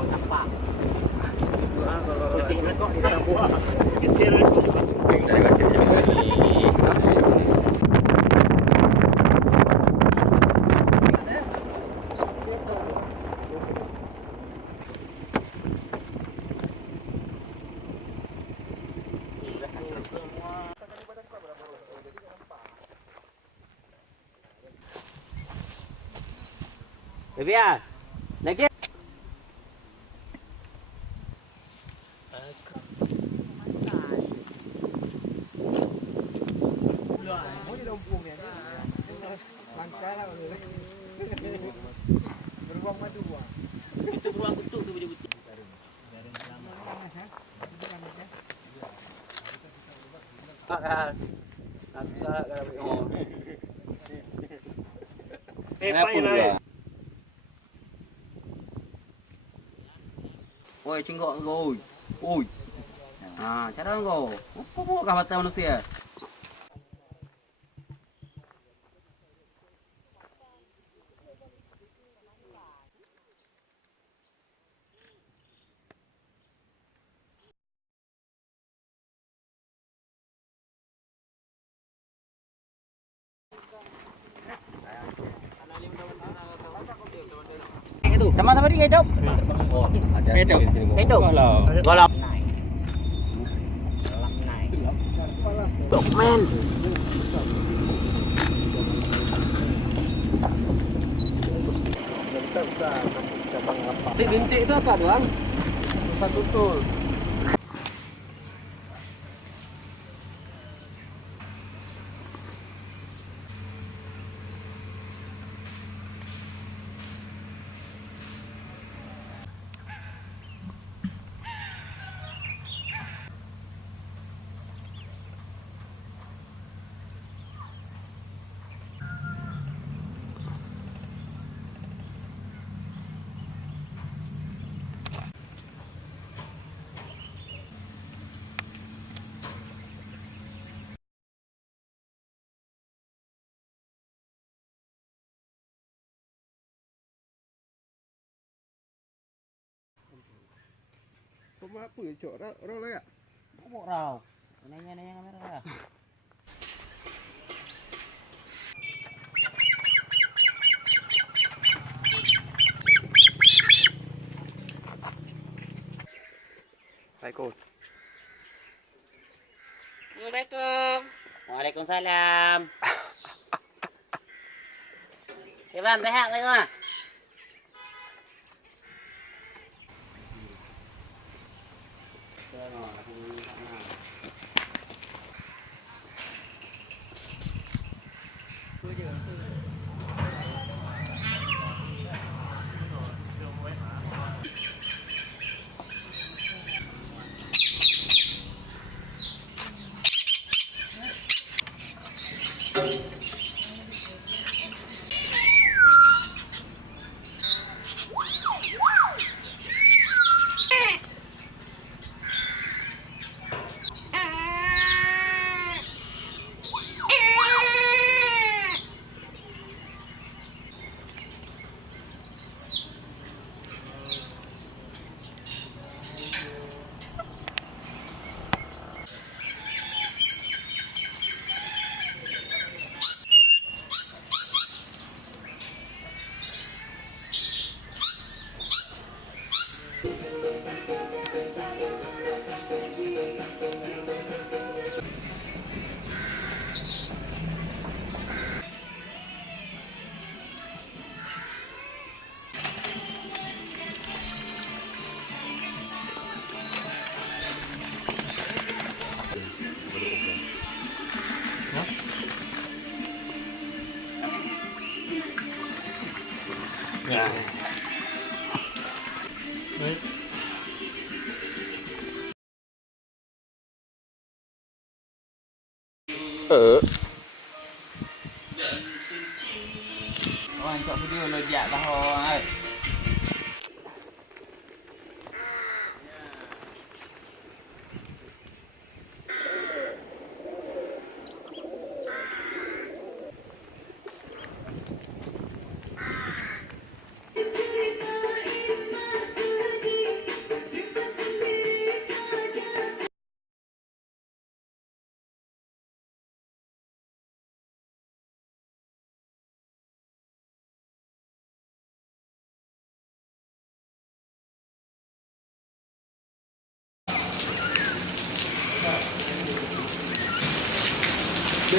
buang sampah. Kalau pentingnya kok di dalam buah. Kecil itu. Dari kecil. Lebih ya? Lagi? Beruang madu. Itu beruang kutuk tu betul-betul. Oi, cinggok kau. Oi. Cara kau. Apa buat kau batang manusia? Itu, teman-teman dia hidup. Oh, ada. Hidup. Hidup. Golong. Naik. Dalam naik. Dokmen. Bintik itu apa, Bang? Satu tutul. Koma apa ya, Cok? Orang layak. Kok raw? Nanya-nanya kamera. Assalamualaikum. Assalamualaikum. Waalaikumsalam. Iban, rehat lagi mah. Ya. Orang cak video lo dia tahu.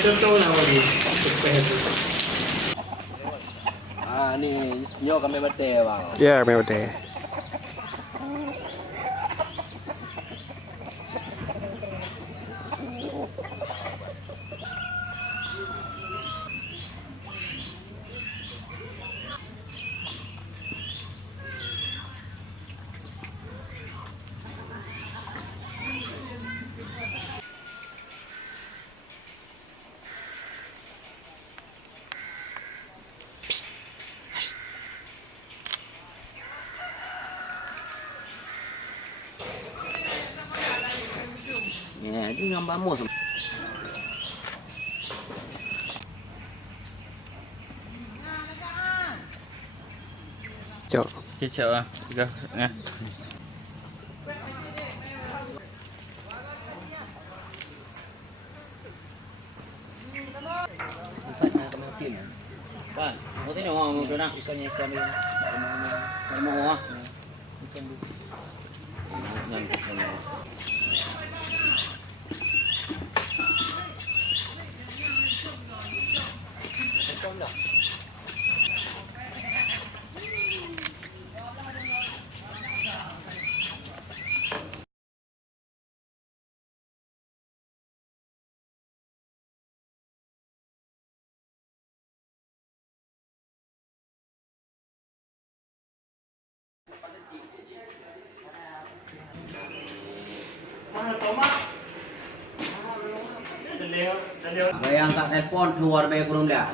contoh lah bagi. Ni nyo kami betul bang. Ya, memang betul. Ya, ini gambar mus. Cok. Kecap lah. Tiga. Kan, mau sini ngomong tu nak. Ikannya ikan dia. Mau ah. Ikan dia. Bayang tak telefon keluar bayar kurung dia.